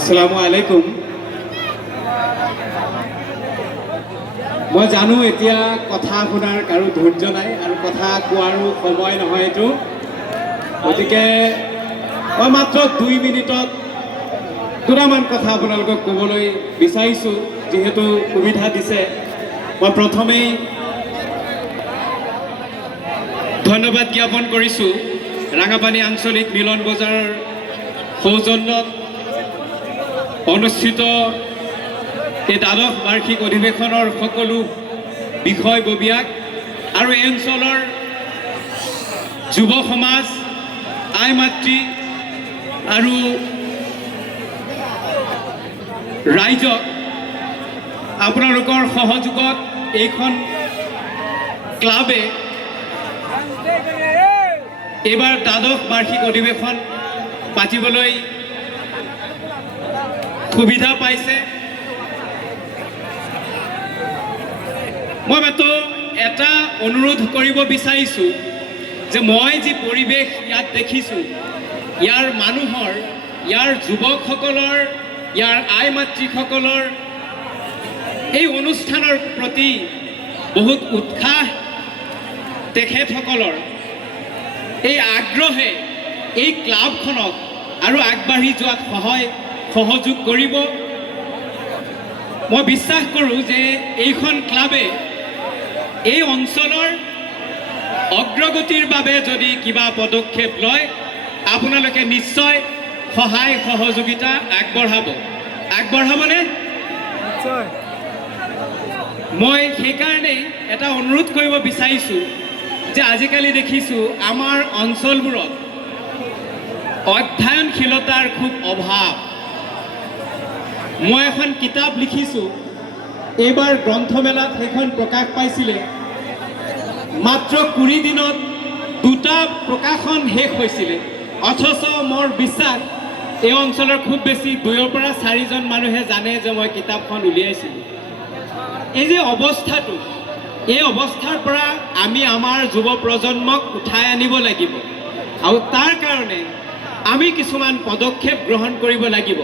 আসসালামু আলাইকুম। মই জানো এতিয়া কথা শুনাৰ কাৰো ধৈৰ্য নাই আৰু কথা কোৱাৰো সময় নহয় এইটো, গতিকে মই মাত্ৰ 2 মিনিটত দুটামান কথা আপোনালোকক ক'বলৈ বিচাৰিছোঁ। যিহেতু সুবিধা দিছে, মই প্ৰথমেই ধন্যবাদ জ্ঞাপন কৰিছোঁ ৰাঙাপানী আঞ্চলিক মিলন বজাৰৰ সৌজন্যত অনুষ্ঠিত এই দ্বাদশ বাৰ্ষিক অধিৱেশনৰ সকলো বিষয়ববীয়াক আৰু এই অঞ্চলৰ যুৱ সমাজ, আই মাতৃ আৰু ৰাইজক আপোনালোকৰ সহযোগত এইখন ক্লাবে এইবাৰ দ্বাদশ বাৰ্ষিক অধিৱেশন পাতিবলৈ সুবিধা পাইছে। মই মাত্ৰ এটা অনুৰোধ কৰিব বিচাৰিছোঁ যে মই যি পৰিৱেশ ইয়াত দেখিছোঁ, ইয়াৰ মানুহৰ, ইয়াৰ যুৱকসকলৰ, ইয়াৰ আই মাতৃসকলৰ এই অনুষ্ঠানৰ প্ৰতি বহুত উৎসাহ, তেখেতসকলৰ এই আগ্ৰহে এই ক্লাবখনক আৰু আগবাঢ়ি যোৱাত সহযোগ কৰিব। মই বিশ্বাস কৰোঁ যে এইখন ক্লাবে এই অঞ্চলৰ অগ্ৰগতিৰ বাবে যদি কিবা পদক্ষেপ লয়, আপোনালোকে নিশ্চয় সহায় সহযোগিতা আগবঢ়াবনে? মই সেইকাৰণে এটা অনুৰোধ কৰিব বিচাৰিছোঁ যে আজিকালি দেখিছোঁ আমাৰ অঞ্চলবোৰত অধ্যয়নশীলতাৰ খুব অভাৱ। মই এখন কিতাপ লিখিছোঁ, এইবাৰ গ্ৰন্থমেলাত সেইখন প্ৰকাশ পাইছিলে। মাত্ৰ 20 দিনত 2টা প্ৰকাশন শেষ হৈছিলে, অথচ মোৰ বিশ্বাস এই অঞ্চলৰ খুব বেছি 2ৰ পৰা 4জন মানুহে জানে যে মই কিতাপখন উলিয়াইছিলোঁ। এই যে অৱস্থাটো, এই অৱস্থাৰ পৰা আমি আমাৰ যুৱ প্ৰজন্মক উঠাই আনিব লাগিব আৰু তাৰ কাৰণে আমি কিছুমান পদক্ষেপ গ্ৰহণ কৰিব লাগিব।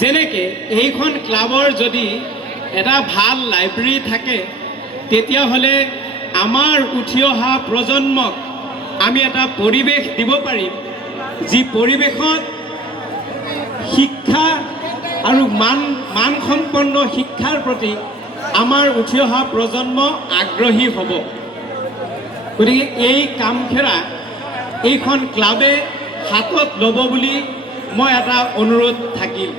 যেনেকৈ এইখন ক্লাবৰ যদি এটা ভাল লাইব্ৰেৰী থাকে, তেতিয়াহ'লে আমাৰ উঠি অহা প্ৰজন্মক আমি এটা পৰিৱেশ দিব পাৰিম, যি পৰিৱেশত শিক্ষা আৰু মানসম্পন্ন শিক্ষাৰ প্ৰতি আমাৰ উঠি অহা প্ৰজন্ম আগ্ৰহী হ'ব। গতিকে এই কামখেৰা এইখন ক্লাবে হাতত ল'ব বুলি মই এটা অনুৰোধ থাকিল।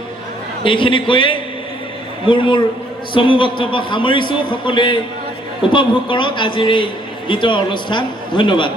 এইখিনি কৈয়ে মোৰ চমু বক্তব্য সামৰিছোঁ। সকলোৱে উপভোগ কৰক আজিৰ এই গীতৰ অনুষ্ঠান। ধন্যবাদ।